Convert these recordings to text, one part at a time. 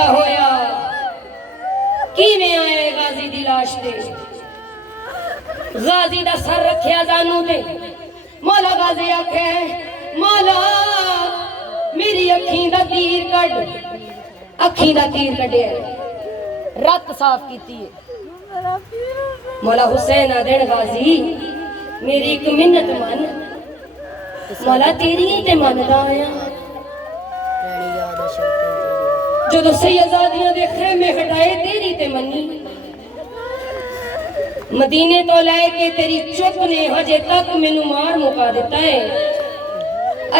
क्या होया किवें आए गाजी दी लाश ते गाजी दा सर रखिया जानू ते मौला गाजी आखे मौला मेरी अखीं दा तीर कढ अखीं दा तीर कढिया रत साफ कीती है मौला हुसैन आदन गाजी मेरी एक मिन्नत मन मौला तेरी ते मनदा आया जो सैयदादियां दे खेमे हटाए तेरी ते मनी मदीने तो लैके तेरी चुप ने हजे तक मैनू मार मुका दिता है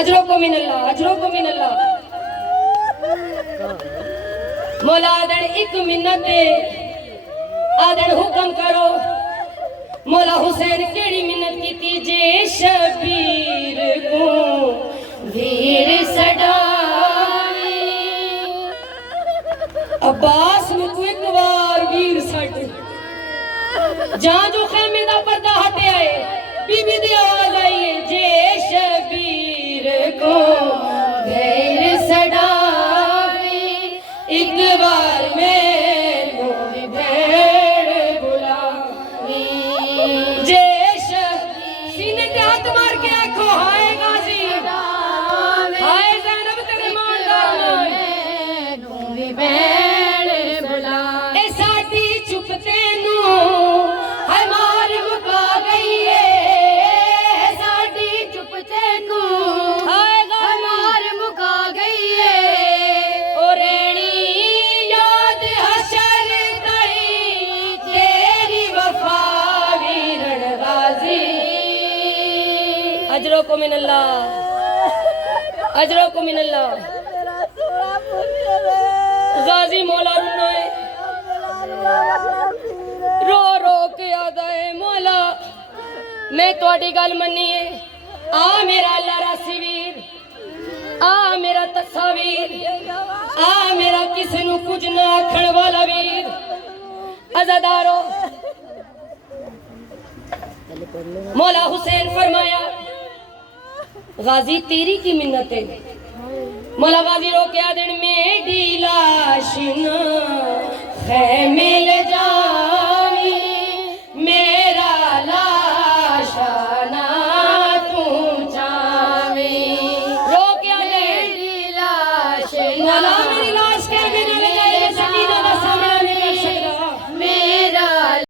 अजरो को मिनल्लाह अजरो को मिनल्लाह मौला आदन एक मिन्नत आदन हुक्म करो मौला हुसैन केड़ी मिन्नत की जे शबीर को वीर सडाई अब्बास में तू एक बार वीर सट जहां जो खेमे दा पर्दा हटे आए बीबी दी आवाज आई है जे शबीर को वीर सडाई एक बार में अजरो को मिनल्लाह अजरो को मिनल्लाह गाजी मौला रुनाए रो रो के आदा है मौला मैं तुहाडी गल मन्नी है आ मेरा अल्लाह रासी वीर आ मेरा तस्वीर आ मेरा किसी नू कुछ ना आखण वाला वीर अज़ादारो मौला हुसैन फरमाया गाजी तेरी की मिन्नत है मौला गाजी रो के आदन में डी लाश ना खैमे ले जा